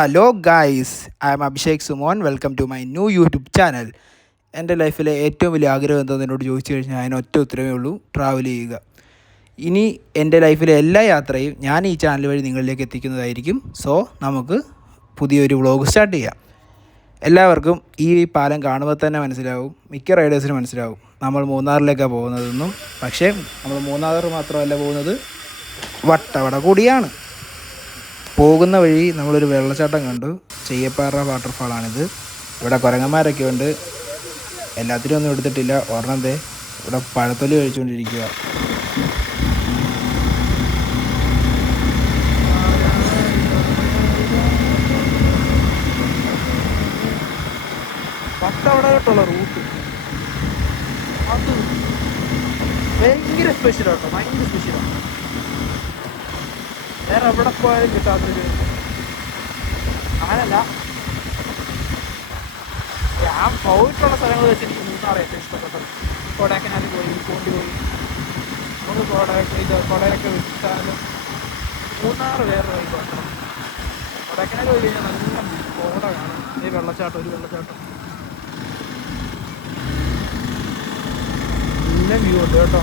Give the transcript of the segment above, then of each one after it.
Hello guys, I am Abhishek Sumon. Welcome to my new YouTube channel. എൻ്റെ ലൈഫിലെ ഏറ്റവും വലിയ ആഗ്രഹം എന്താണെന്ന് എന്നോട് ചോദിച്ചു കഴിഞ്ഞാൽ അതിന് ഒറ്റ ഉത്തരവേ ഉള്ളൂ: ട്രാവൽ ചെയ്യുക. ഇനി എൻ്റെ ലൈഫിലെ എല്ലാ യാത്രയും ഞാൻ ഈ ചാനൽ വഴി നിങ്ങളിലേക്ക് എത്തിക്കുന്നതായിരിക്കും. സോ നമുക്ക് പുതിയൊരു വ്ളോഗ് സ്റ്റാർട്ട് ചെയ്യാം. എല്ലാവർക്കും ഈ പാലം കാണുമ്പോൾ തന്നെ മനസ്സിലാവും, മിക്ക റൈഡേഴ്സിനും മനസ്സിലാവും നമ്മൾ മൂന്നാറിലേക്കാണ് പോകുന്നതെന്നും. പക്ഷേ നമ്മൾ മൂന്നാർ മാത്രമല്ല പോകുന്നത്, വട്ടവട കൂടിയാണ്. പോകുന്ന വഴി നമ്മളൊരു വെള്ളച്ചാട്ടം കണ്ടു. ചെയ്യപ്പാറ വാട്ടർഫാളാണിത്. ഇവിടെ കുരങ്ങന്മാരൊക്കെ ഉണ്ട്. എല്ലാത്തിനും ഒന്നും എടുത്തിട്ടില്ല. ഒരെണ്ണത്തെ ഇവിടെ പഴത്തൊലി കഴിച്ചുകൊണ്ടിരിക്കുക. വട്ടവടയിലോട്ടുള്ള റൂട്ട് അത് ഭയങ്കര സ്പെഷ്യലാട്ടോ, ഭയങ്കര സ്പെഷ്യലാണ്. വേറെ എവിടെ പോയാലും കിട്ടാത്തൊരു അങ്ങനല്ല. ഞാൻ പോയിട്ടുള്ള സ്ഥലങ്ങൾ വെച്ച് എനിക്ക് മൂന്നാർ ഏറ്റവും ഇഷ്ടപ്പെട്ടത്. കൊടൈക്കനാൽ പോയി, ഊട്ടി പോയി, നമുക്ക് കൊടയൊക്കെ വിട്ടാലും മൂന്നാർ വേറെ വൈബാണ്. കൊടൈക്കനാൽ പോയി കഴിഞ്ഞാൽ നല്ല കോട കാണും. ഈ വെള്ളച്ചാട്ടം, ഒരു വെള്ളച്ചാട്ടം നല്ല വ്യൂ ഉണ്ട് കേട്ടോ.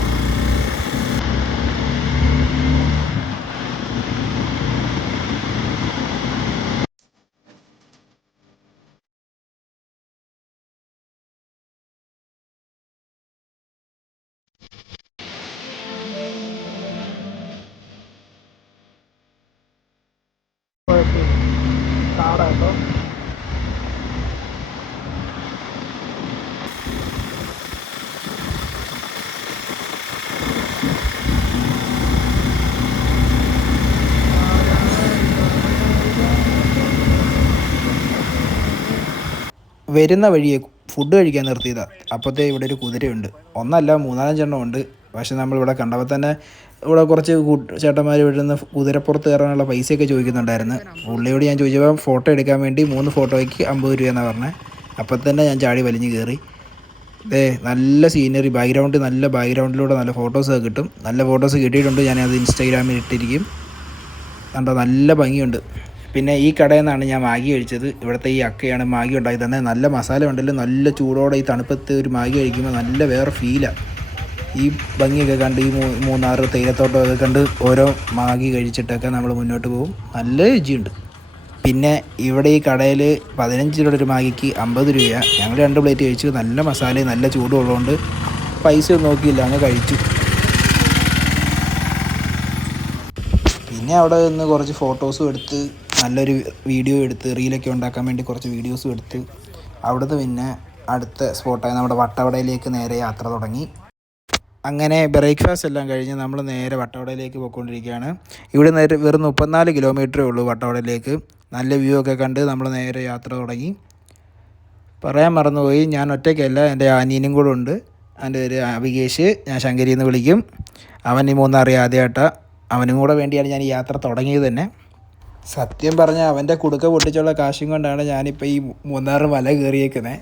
കാടാട്ടോ. വരുന്ന വഴിയെ ഫുഡ് കഴിക്കാൻ നിർത്തിയതാണ്. അപ്പോഴത്തെ ഇവിടെ ഒരു കുതിരയുണ്ട്. ഒന്നല്ല, മൂന്നാലഞ്ചെണ്ണം ഉണ്ട്. പക്ഷെ നമ്മളിവിടെ കണ്ടപ്പോൾ തന്നെ ഇവിടെ കുറച്ച് ചേട്ടന്മാർ ഇവിടുന്ന് കുതിരപ്പുറത്ത് കയറാനുള്ള പൈസയൊക്കെ ചോദിക്കുന്നുണ്ടായിരുന്നു. പുള്ളിയോട് ഞാൻ ചോദിച്ചപ്പോൾ ഫോട്ടോ എടുക്കാൻ വേണ്ടി 3 ഫോട്ടോയ്ക്ക് 50 രൂപയെന്നാണ് പറഞ്ഞത്. അപ്പം തന്നെ ഞാൻ ചാടി വലിഞ്ഞ് കയറി. നല്ല സീനറി, നല്ല ബാക്ക്ഗ്രൗണ്ടിലൂടെ നല്ല ഫോട്ടോസൊക്കെ കിട്ടും. നല്ല ഫോട്ടോസ് കിട്ടിയിട്ടുണ്ട്. ഞാനത് ഇൻസ്റ്റാഗ്രാമിൽ ഇട്ടിരിക്കും. കണ്ടോ, നല്ല ഭംഗിയുണ്ട്. പിന്നെ ഈ കടയിൽ നിന്നാണ് ഞാൻ മാഗി കഴിച്ചത്. ഇവിടുത്തെ ഈ അക്കയാണ് മാഗി ഉണ്ടാക്കി തന്നെ. നല്ല മസാല ഉണ്ടല്ലോ, നല്ല ചൂടോടെ ഈ തണുപ്പത്ത് ഒരു മാഗി കഴിക്കുമ്പോൾ നല്ല വേറെ ഫീലാണ്. ഈ ഭംഗിയൊക്കെ കണ്ട്, ഈ മൂന്നാർ തേയിലത്തോട്ടമൊക്കെ കണ്ട് ഓരോ മാഗി കഴിച്ചിട്ടൊക്കെ നമ്മൾ മുന്നോട്ട് പോകും. നല്ല രുചിയുണ്ട്. പിന്നെ ഇവിടെ ഈ കടയിൽ 15 രൂപയുടെ ഒരു മാഗിക്ക് 50 രൂപയാണ്. ഞങ്ങൾ 2 പ്ലേറ്റ് കഴിച്ചു. നല്ല മസാലയും നല്ല ചൂടും ഉള്ളതുകൊണ്ട് പൈസ ഒന്നും നോക്കിയില്ല, അങ്ങ് കഴിച്ചു. പിന്നെ അവിടെ നിന്ന് കുറച്ച് ഫോട്ടോസും എടുത്ത്, നല്ലൊരു വീഡിയോ എടുത്ത്, റീലൊക്കെ ഉണ്ടാക്കാൻ വേണ്ടി കുറച്ച് വീഡിയോസും എടുത്ത് അവിടുന്ന് പിന്നെ അടുത്ത സ്പോട്ടായ നമ്മുടെ വട്ടവടയിലേക്ക് നേരെ യാത്ര തുടങ്ങി. അങ്ങനെ ബ്രേക്ക്ഫാസ്റ്റ് എല്ലാം കഴിഞ്ഞ് നമ്മൾ നേരെ വട്ടവടയിലേക്ക് പോയിക്കൊണ്ടിരിക്കുകയാണ്. ഇവിടെ നേരെ വെറും 34 കിലോമീറ്ററേ ഉള്ളൂ വട്ടവടയിലേക്ക്. നല്ല വ്യൂ ഒക്കെ കണ്ട് നമ്മൾ നേരെ യാത്ര തുടങ്ങി. പറയാൻ മറന്നുപോയി, ഞാൻ ഒറ്റയ്ക്കല്ല, എൻ്റെ അനിയനും കൂടെ ഉണ്ട്. എൻ്റെ പേര് അഭികേഷ്, ഞാൻ ശങ്കരി എന്ന് വിളിക്കും. അവൻ ഈ മൂന്നാർ ആദ്യമായിട്ടാണ്. അവനും കൂടെ വേണ്ടിയാണ് ഞാൻ ഈ യാത്ര തുടങ്ങിയത് തന്നെ. സത്യം പറഞ്ഞാൽ അവൻ്റെ കുടുക്ക പൊട്ടിച്ചുള്ള കാശും കൊണ്ടാണ് ഞാനിപ്പോൾ ഈ മൂന്നാർ മല കയറിയേക്കുന്നത്.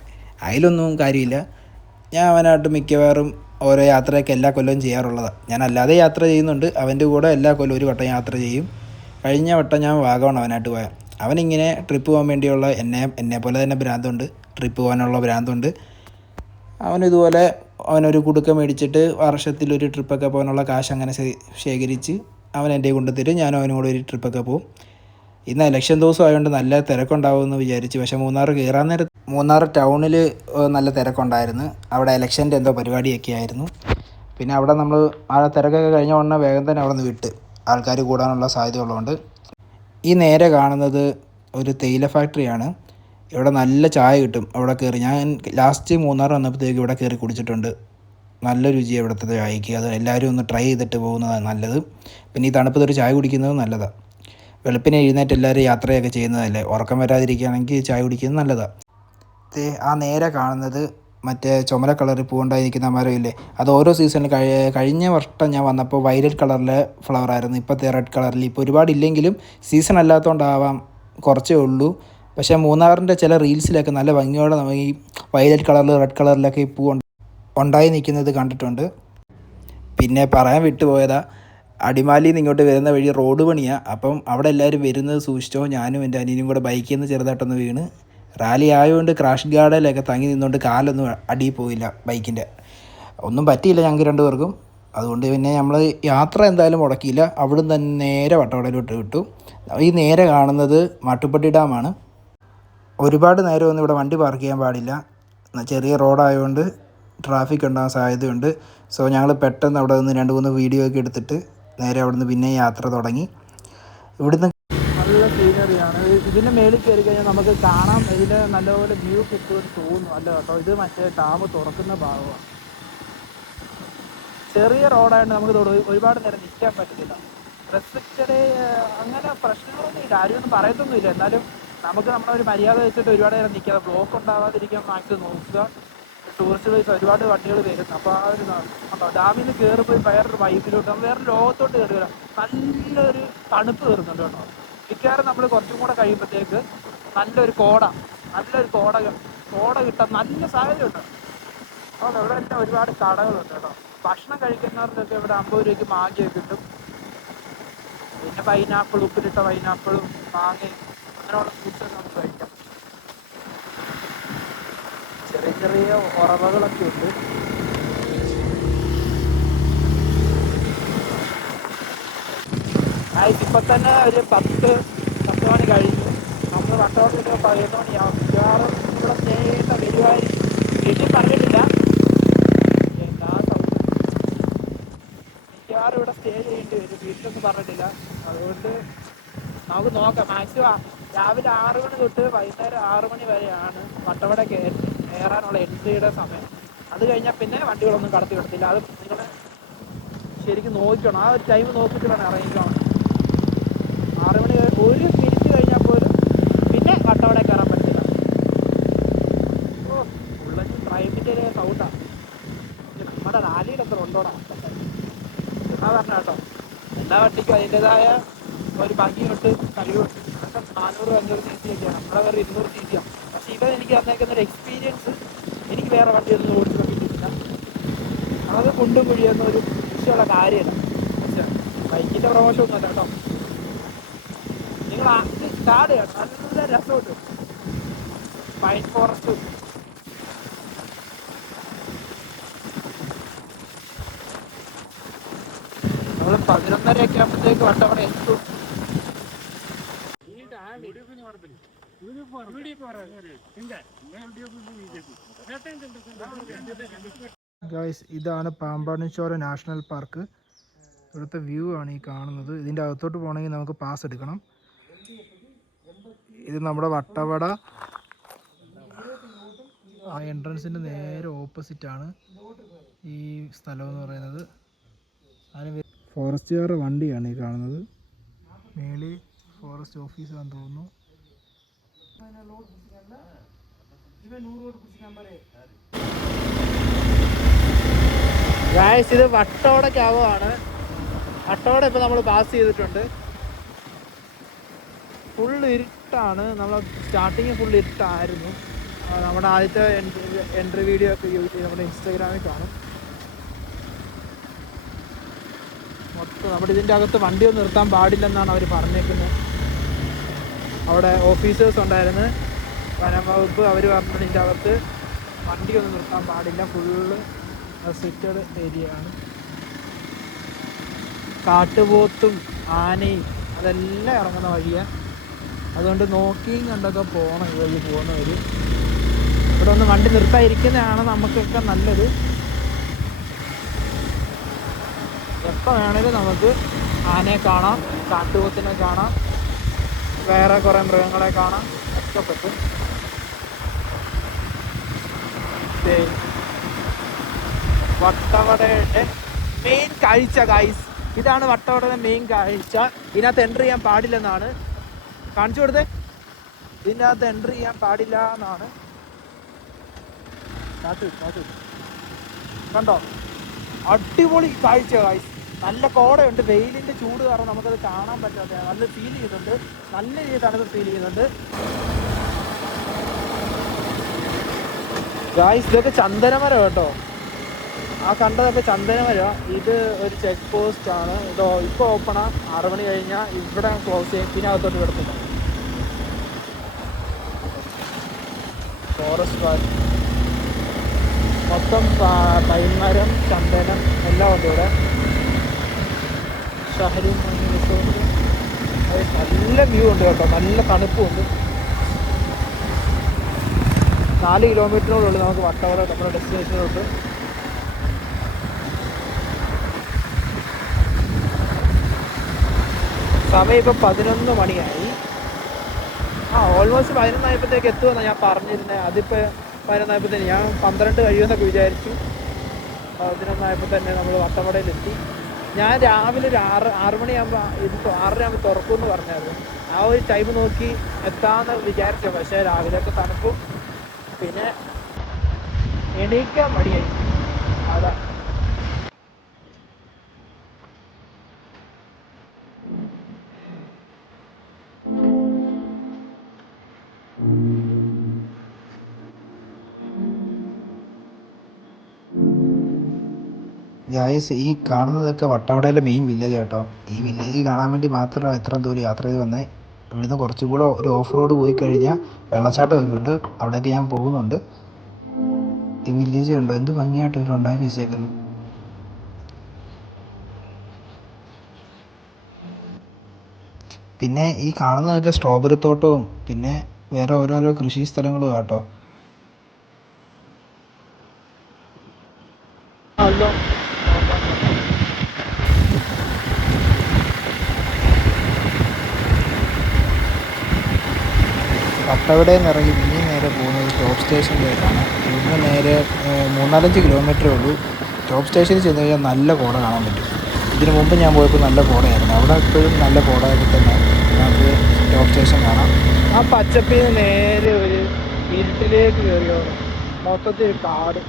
അതിലൊന്നും കാര്യമില്ല. ഞാൻ അവനായിട്ട് മിക്കവാറും ഓരോ യാത്രയൊക്കെ എല്ലാ കൊല്ലവും ചെയ്യാറുള്ളതാണ്. ഞാൻ അല്ലാതെ യാത്ര ചെയ്യുന്നുണ്ട്. അവൻ്റെ കൂടെ എല്ലാ കൊല്ലവും ഒരു വട്ടം യാത്ര ചെയ്യും. കഴിഞ്ഞ വട്ടം ഞാൻ വാഗമൺ അവനായിട്ട് പോയാൽ. അവനിങ്ങനെ ട്രിപ്പ് പോകാൻ വേണ്ടിയുള്ള എന്നെ പോലെ തന്നെ ഭ്രാന്തുണ്ട്, ട്രിപ്പ് പോകാനുള്ള ഭ്രാന്തുണ്ട്. അവനിതുപോലെ അവനൊരു കുടുക്ക മേടിച്ചിട്ട് വർഷത്തിലൊരു ട്രിപ്പൊക്കെ പോകാനുള്ള കാശ് അങ്ങനെ ശേഖരിച്ച് അവൻ എൻ്റെ കൊണ്ടുതരും. ഞാനും അവനും കൂടെ ഒരു ട്രിപ്പൊക്കെ പോകും. ഇന്ന് ഇലക്ഷൻ ദിവസം ആയതുകൊണ്ട് നല്ല തിരക്കുണ്ടാവുമെന്ന് വിചാരിച്ചു. പക്ഷേ മൂന്നാർ കയറാൻ നേരത്ത് മൂന്നാർ ടൗണിൽ നല്ല തിരക്കുണ്ടായിരുന്നു. അവിടെ ഇലക്ഷൻ്റെ എന്തോ പരിപാടിയൊക്കെ ആയിരുന്നു. പിന്നെ അവിടെ നമ്മൾ ആ തിരക്കൊക്കെ കഴിഞ്ഞ ഉടനെ വേഗം തന്നെ അവിടെ നിന്ന് വിട്ട്, ആൾക്കാർ കൂടാനുള്ള സാധ്യത ഉള്ളതുകൊണ്ട്. ഈ നേരെ കാണുന്നത് ഒരു തേയില ഫാക്ടറിയാണ്. ഇവിടെ നല്ല ചായ കിട്ടും. അവിടെ കയറി ഞാൻ ലാസ്റ്റ് മൂന്നാർ വന്നപ്പോഴത്തേക്ക് ഇവിടെ കയറി കുടിച്ചിട്ടുണ്ട്. നല്ല രുചിയാണ് ഇവിടുത്തെ ചായക്ക്. അത് എല്ലാവരും ഒന്ന് ട്രൈ ചെയ്തിട്ട് പോകുന്നതാണ് നല്ലത്. പിന്നെ ഈ തണുപ്പത്തൊരു ചായ കുടിക്കുന്നത് നല്ലതാണ്. വെളുപ്പിനെ എഴുന്നേറ്റ് എല്ലാവരും യാത്രയൊക്കെ ചെയ്യുന്നതല്ലേ, ഉറക്കം വരാതിരിക്കുകയാണെങ്കിൽ ചായ കുടിക്കുന്നത് നല്ലതാണ്. ആ നേരെ കാണുന്നത് മറ്റേ ചുമല കളറിൽ പൂവുണ്ടായി നിൽക്കുന്ന മരമില്ലേ, അത് ഓരോ സീസണിൽ കഴിഞ്ഞ വർഷം ഞാൻ വന്നപ്പോൾ വയലറ്റ് കളറിലെ ഫ്ലവറായിരുന്നു. ഇപ്പോഴത്തെ റെഡ് കളറിൽ. ഇപ്പോൾ ഒരുപാടില്ലെങ്കിലും സീസൺ അല്ലാത്തതുകൊണ്ടാവാം കുറച്ചേ ഉള്ളൂ. പക്ഷേ മൂന്നാറിൻ്റെ ചില റീൽസിലൊക്കെ നല്ല ഭംഗിയോടെ നമ്മൾ ഈ വയലറ്റ് കളറിൽ റെഡ് കളറിലൊക്കെ ഈ പൂ ഉണ്ടായി നിൽക്കുന്നത് കണ്ടിട്ടുണ്ട്. പിന്നെ പറയാൻ വിട്ടുപോയതാ, അടിമാലിയിൽ നിന്ന് ഇങ്ങോട്ട് വരുന്ന വഴി റോഡ് പണിയാണ്. അപ്പം അവിടെ എല്ലാവരും വരുന്നത് സൂക്ഷിച്ചോ. ഞാനും എൻ്റെ അനിയനും കൂടെ ബൈക്കിൽ നിന്ന് ചെറുതായിട്ടൊന്ന് വീണ്. റാലി ആയതുകൊണ്ട് ക്രാഷ് ഗാർഡിലൊക്കെ തങ്ങി നിന്നുകൊണ്ട് കാലൊന്നും അടിയിൽ പോയില്ല ബൈക്കിൻ്റെ. ഒന്നും പറ്റിയില്ല ഞങ്ങൾക്ക് രണ്ടുപേർക്കും. അതുകൊണ്ട് പിന്നെ നമ്മൾ യാത്ര എന്തായാലും മുടക്കിയില്ല. അവിടുന്ന് തന്നെ നേരെ വട്ടവടയിലോട്ട് വിട്ടു. ഈ നേരെ കാണുന്നത് മാട്ടുപ്പെട്ടി ഡാമാണ്. ഒരുപാട് നേരമൊന്നും ഇവിടെ വണ്ടി പാർക്ക് ചെയ്യാൻ പാടില്ല. ചെറിയ റോഡായതുകൊണ്ട് ട്രാഫിക് ഉണ്ടാകാൻ സാധ്യതയുണ്ട്. സോ ഞങ്ങൾ പെട്ടെന്ന് അവിടെ നിന്ന് 2-3 വീഡിയോ ഒക്കെ എടുത്തിട്ട് നേരെ അവിടെ നിന്ന് പിന്നെ യാത്ര തുടങ്ങി. ഇവിടുന്ന് നല്ല സീനറിയാണ്. ഇതിൻ്റെ മേളിൽ കയറി കഴിഞ്ഞാൽ നമുക്ക് കാണാം. ഇതിൽ നല്ലപോലെ വ്യൂ കിട്ടുമെന്ന് തോന്നുന്നു. അല്ല കേട്ടോ, ഇത് മറ്റേ ഡാം തുറക്കുന്ന ഭാഗമാണ്. ചെറിയ റോഡായതുകൊണ്ട് നമുക്ക് ഒരുപാട് നേരം നിൽക്കാൻ പറ്റത്തില്ല. റെസ്ട്രിക്റ്റഡ് അങ്ങനെ പ്രശ്നങ്ങളൊന്നും ഇല്ല, ആരും ഒന്നും പറയത്തൊന്നുമില്ല. എന്നാലും നമുക്ക് നമ്മളൊരു മര്യാദ വെച്ചിട്ട് ഒരുപാട് നേരം നിൽക്കാതെ ബ്ലോക്ക് ഉണ്ടാവാതിരിക്കാൻ മാക്സിമം നോക്കുക. ടൂറിസ്റ്റ് പ്ലേസ് ഒരുപാട് വണ്ടികൾ വരുന്നു. അപ്പോൾ ആ ഒരു ഉണ്ടോ ഡാമിൽ നിന്ന് കയറുമ്പോൾ വേറൊരു വൈബിലോട്ട് നമ്മൾ വേറെ ലോകത്തോട്ട് കയറി വരാം. നല്ലൊരു തണുപ്പ് കയറുന്നുണ്ട് കേട്ടോ. മിക്കവാറും നമ്മൾ കുറച്ചും കൂടെ കഴിയുമ്പോഴത്തേക്ക് നല്ലൊരു കോട കിട്ടാൻ നല്ല സാധ്യതയുണ്ട്. അപ്പോൾ ഇവിടെ എല്ലാം ഒരുപാട് കടകളുണ്ട് കേട്ടോ. ഭക്ഷണം കഴിക്കുന്നവർക്കൊക്കെ ഇവിടെ 50 രൂപയ്ക്ക് മാഗിയൊക്കെ കിട്ടും. പിന്നെ പൈനാപ്പിൾ, ഉപ്പിലിട്ട പൈനാപ്പിളും മാങ്ങയും അങ്ങനെയുള്ള ഫ്രൂട്ട്സൊക്കെ നമുക്ക് കഴിക്കാം. ചെറിയ ചെറിയ ഉറവകളൊക്കെ ഉണ്ട്. ഇപ്പം തന്നെ ഒരു 10 മണി കഴിഞ്ഞു. നമ്മൾ വട്ടവടത്തിൽ 11 മണിയാവും. മിക്കവാറും ഇവിടെ സ്റ്റേ ചെയ്യേണ്ട വരുമായിരിക്കും. വീട്ടിൽ പറഞ്ഞിട്ടില്ല, മിക്കവാറും ഇവിടെ സ്റ്റേ ചെയ്യേണ്ടി വരും. വീട്ടിലൊന്നും പറഞ്ഞിട്ടില്ല. അതുകൊണ്ട് നമുക്ക് നോക്കാം. മാക്സിമം രാവിലെ 6 മണി തൊട്ട് വൈകുന്നേരം 6 മണി വരെയാണ് വട്ടവട കയറാനുള്ള എൻട്രിയുടെ സമയം. അത് കഴിഞ്ഞാൽ പിന്നെ വണ്ടികളൊന്നും കടത്തി വിടത്തില്ല. അത് നിങ്ങൾ ശരിക്കും നോക്കണം. ആ ഒരു ടൈം നോക്കിയിട്ട് വേണം ഇറങ്ങിക്കണം. 6 മണി ഒരു മിനിറ്റ് കഴിഞ്ഞാൽ പോലും പിന്നെ വട്ടവട കയറാൻ പറ്റില്ല. ബുള്ളറ്റ് ഡ്രൈവിൻ്റെ ഒരു സൗണ്ടാണ്. നമ്മുടെ റാലിയിൽ എത്ര ഉണ്ടോടാ എന്നാ പറഞ്ഞ കേട്ടോ. എല്ലാ വണ്ടിക്കും അതിൻ്റെതായ ഒരു ഭംഗിയുണ്ട്, കഴിവുണ്ട്. അതൊക്കെ 400-500 CC ഒക്കെയാണ്. നമ്മളെ വേറെ 200 CC ആണ്. പക്ഷേ ഇവ എനിക്ക് തന്നേക്കുന്നൊരു എക്സ്പീരിയൻസ് എനിക്ക് വേറെ വണ്ടിയൊന്നും ഓടിച്ചു നോക്കിയിട്ടില്ല. അത് കൊണ്ടും കുഴിയുന്ന ഒരു വിഷയമുള്ള കാര്യമല്ല. പക്ഷേ ബൈക്കിൻ്റെ പ്രമോഷൻ ഒന്നുമല്ല കേട്ടോ. നിങ്ങൾ ഇത് സ്റ്റാർട്ട് ചെയ്യണം. നല്ല രസമുണ്ട്. പൈൻ ഫോറസ്റ്റ് നമ്മൾ 11:30 ആകുമ്പോഴത്തേക്ക് വട്ടവട എത്തും. ഗൈസ്, ഇതാണ് പാമ്പാടിൻചോല നാഷണൽ പാർക്ക്. ഇവിടുത്തെ വ്യൂ ആണ് ഈ കാണുന്നത്. ഇതിൻ്റെ അകത്തോട്ട് പോകണമെങ്കിൽ നമുക്ക് പാസ് എടുക്കണം. ഇത് നമ്മുടെ വട്ടവട ആ എൻട്രൻസിൻ്റെ നേരെ ഓപ്പോസിറ്റാണ് ഈ സ്ഥലം എന്ന് പറയുന്നത്. അതിന് ഫോറസ്റ്റുകാരുടെ വണ്ടിയാണ് ഈ കാണുന്നത്. മേളിൽ ഫോറസ്റ്റ് ഓഫീസാണെന്ന് തോന്നുന്നു. ഗായ്സ്, ഇത് വട്ടവടയ്ക്കാവുകയാണ്. വട്ടവട ഇപ്പോൾ നമ്മൾ പാസ് ചെയ്തിട്ടുണ്ട്. ഫുൾ ഇരുട്ടാണ്. നമ്മൾ സ്റ്റാർട്ടിങ് ഫുൾ ഇരുട്ടായിരുന്നു. നമ്മുടെ ആദ്യത്തെ എൻട്രി വീഡിയോ ഒക്കെ നമ്മുടെ ഇൻസ്റ്റാഗ്രാമിൽ കാണും. മൊത്തം നമ്മുടെ ഇതിൻ്റെ അകത്ത് വണ്ടിയൊന്നും നിർത്താൻ പാടില്ലെന്നാണ് അവർ പറഞ്ഞേക്കുന്നത്. അവിടെ ഓഫീസേഴ്സ് ഉണ്ടായിരുന്നു, വനം വകുപ്പ്. അവർ പറഞ്ഞത് ഇതിൻ്റെ അകത്ത് വണ്ടിയൊന്നും നിർത്താൻ പാടില്ല, ഫുള്ള് റെസ്ട്രിക്റ്റഡ് ഏരിയ ആണ്. കാട്ടുപോത്തും ആനയും അതെല്ലാം ഇറങ്ങുന്ന വഴിയാണ്. അതുകൊണ്ട് നോക്കിയും കണ്ടൊക്കെ പോകണം ഈ വഴി പോകുന്നവർ. ഇവിടെ ഒന്ന് വണ്ടി നിർത്താതിരിക്കുന്നതാണ് നമുക്കൊക്കെ നല്ലത്. എപ്പോൾ വേണേലും നമുക്ക് ആനയെ കാണാം, കാട്ടുപോത്തിനെ കാണാം, വേറെ കുറേ മൃഗങ്ങളെ കാണാം ഒക്കെ പറ്റും. വട്ടവടയുടെ മെയിൻ കാഴ്ച ഗൈസ്, ഇതാണ് വട്ടവടയുടെ മെയിൻ കാഴ്ച. ഇതിനകത്ത് എൻട്രി ചെയ്യാൻ പാടില്ലെന്നാണ് കാണിച്ചു കൊടുത്തേ. ഇതിൻ്റെ അകത്ത് എൻട്രി ചെയ്യാൻ പാടില്ല എന്നാണ്. കണ്ടോ, അടിപൊളി കാഴ്ച ഗൈസ്. നല്ല കോടയുണ്ട്. വെയിലിൻ്റെ ചൂട് കാരണം നമുക്കത് കാണാൻ പറ്റാത്ത നല്ല ഫീൽ ചെയ്യുന്നുണ്ട്. നല്ല രീതിയിൽ തണുപ്പ് ഫീൽ ചെയ്യുന്നുണ്ട് ഗായ്സ്. ഇതൊക്കെ ചന്ദനമരം കേട്ടോ. ആ കണ്ടതൊക്കെ ചന്ദനമര. ഇത് ഒരു ചെക്ക് പോസ്റ്റ് ആണ്. ഇതോ ഇപ്പോൾ ഓപ്പണാണ്. 6 മണി കഴിഞ്ഞാൽ ഇവിടെ ക്ലോസ് ചെയ്യും. പിന്നെ അകത്തോട്ട് കിടത്തില്ല. ഫോറസ്റ്റ് പാർക്ക് മൊത്തം പൈന്മരം, ചന്ദനം എല്ലാം ഉണ്ട് ഇവിടെ. ഷഹരി റിസോർട്ട് നല്ല വ്യൂ ഉണ്ട് കേട്ടോ, നല്ല തണുപ്പുണ്ട്. 4 കിലോമീറ്ററോടുള്ളൂ നമുക്ക് വട്ടവട നമ്മുടെ ഡെസ്റ്റിനേഷനിലോട്ട്. സമയം ഇപ്പോൾ 11 മണിയായി. ഓൾമോസ്റ്റ് 11 ആയപ്പോഴത്തേക്ക് എത്തുമെന്നാണ് ഞാൻ പറഞ്ഞിരുന്നത്. അതിപ്പോൾ 11 ആയപ്പോഴത്തേന് ഞാൻ 12 കഴിയുമെന്നൊക്കെ വിചാരിച്ചു. 11 ആയപ്പോൾ തന്നെ നമ്മൾ വട്ടവടയിലെത്തി. ഞാൻ രാവിലെ ഒരു 6 മണിയാകുമ്പോൾ 6:30 ആകുമ്പോൾ തുറക്കുമെന്ന് പറഞ്ഞായിരുന്നു. ആ ഒരു ടൈം നോക്കി എത്താമെന്ന് വിചാരിച്ചു. പക്ഷേ രാവിലെയൊക്കെ തണുപ്പും പിന്നെ എണീക്കാൻ മടിയായി. അതാ ഗായ്സ്, ഈ കാണുന്നതൊക്കെ വട്ടവടയിലെ മെയിൻ വില്ലേജ് കേട്ടോ. ഈ വില്ലേജ് കാണാൻ വേണ്ടി മാത്രമാണ് ഇത്ര ദൂരം യാത്ര ചെയ്ത് വന്നത്. ഇവിടുന്ന് കുറച്ചും കൂടെ ഒരു ഓഫ് റോഡ് പോയി കഴിഞ്ഞാൽ വെള്ളച്ചാട്ടമൊക്കെ ഉണ്ട്. അവിടേക്ക് ഞാൻ പോകുന്നുണ്ട്. ഈ വില്ലേജ് കണ്ടോ, എന്ത് ഭംഗിയായിട്ട് ഇവർ ഉണ്ടാക്കി വെച്ചേക്കുന്നു. പിന്നെ ഈ കാണുന്നതൊക്കെ സ്ട്രോബെറി തോട്ടവും പിന്നെ വേറെ ഓരോരോ കൃഷി സ്ഥലങ്ങളും കേട്ടോ. വട്ടവടയിൽ നിന്ന് ഇറങ്ങി പിന്നെ നേരെ പോകുന്നത് ടോപ്പ് സ്റ്റേഷനിലേക്കാണ്. ഇവിടുന്ന് നേരെ 3-4 കിലോമീറ്ററേ ഉള്ളൂ. ടോപ്പ് സ്റ്റേഷനിൽ ചെന്ന് കഴിഞ്ഞാൽ നല്ല കോട കാണാൻ പറ്റും. ഇതിനു മുമ്പ് ഞാൻ പോയപ്പോൾ നല്ല കോടയായിരുന്നു. അവിടെ എപ്പോഴും നല്ല കോടയൊക്കെ തന്നെ നമുക്ക് ടോപ്പ് സ്റ്റേഷൻ കാണാം. ആ പച്ചപ്പിൽ നിന്ന് നേരെ ഒരു ഇരുട്ടിലേക്ക് കയറിയോ, മൊത്തത്തിൽ കാട്.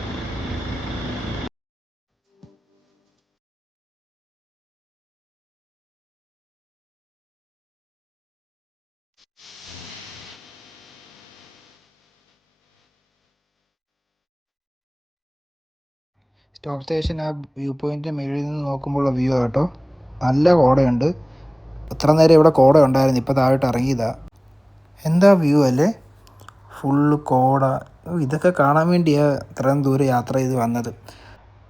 ടോപ്പ് സ്റ്റേഷൻ ആ വ്യൂ പോയിൻറ്റിൻ്റെ മുകളിൽ നിന്ന് നോക്കുമ്പോഴുള്ള വ്യൂ കേട്ടോ, നല്ല കോടയുണ്ട്. ഇത്ര നേരം ഇവിടെ കോട ഉണ്ടായിരുന്നു, ഇപ്പോൾ താഴോട്ട് ഇറങ്ങിയതാ. എന്താ വ്യൂ അല്ലേ, ഫുള്ള് കോട. ഇതൊക്കെ കാണാൻ വേണ്ടിയാണ് ഇത്രയും ദൂരം യാത്ര ചെയ്ത് വന്നത്.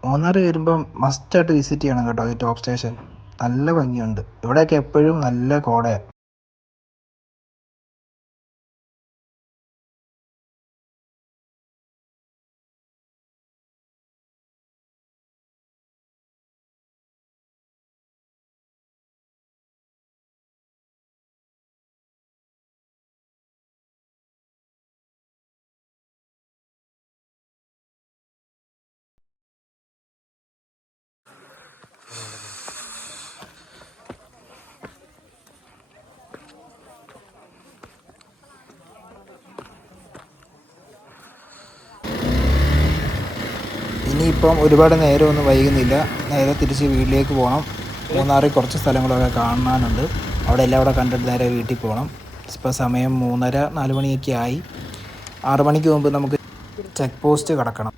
മൂന്നാർ വരുമ്പം മസ്റ്റായിട്ട് വിസിറ്റ് ചെയ്യണം കേട്ടോ ഈ ടോപ്പ് സ്റ്റേഷൻ. നല്ല ഭംഗിയുണ്ട്. ഇവിടെയൊക്കെ എപ്പോഴും നല്ല കോടയാണ്. ഇനിയിപ്പം ഒരുപാട് നേരമൊന്നും വൈകുന്നില്ല, നേരെ തിരിച്ച് വീട്ടിലേക്ക് പോകണം. മൂന്നാറിൽ കുറച്ച് സ്ഥലങ്ങളൊക്കെ കാണാനുണ്ട്. അവിടെ എല്ലാം അവിടെ കണ്ടിട്ട് നേരെ വീട്ടിൽ പോകണം. ഇപ്പോൾ സമയം 3:30-4 മണിയൊക്കെ ആയി. 6 മണിക്ക് മുമ്പ് നമുക്ക് ചെക്ക് പോസ്റ്റ് കടക്കണം.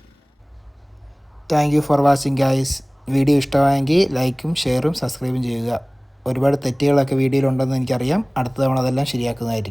Thank you for watching guys. Video ഇഷ്ടമായെങ്കിൽ ലൈക്കും ഷെയറും സബ്സ്ക്രൈബും ചെയ്യുക. ഒരുപാട് തെറ്റുകളൊക്കെ വീഡിയോയിലുണ്ടെന്ന് എനിക്കറിയാം. അടുത്ത തവണ അതെല്ലാം ശരിയാക്കുന്നതായിരിക്കും.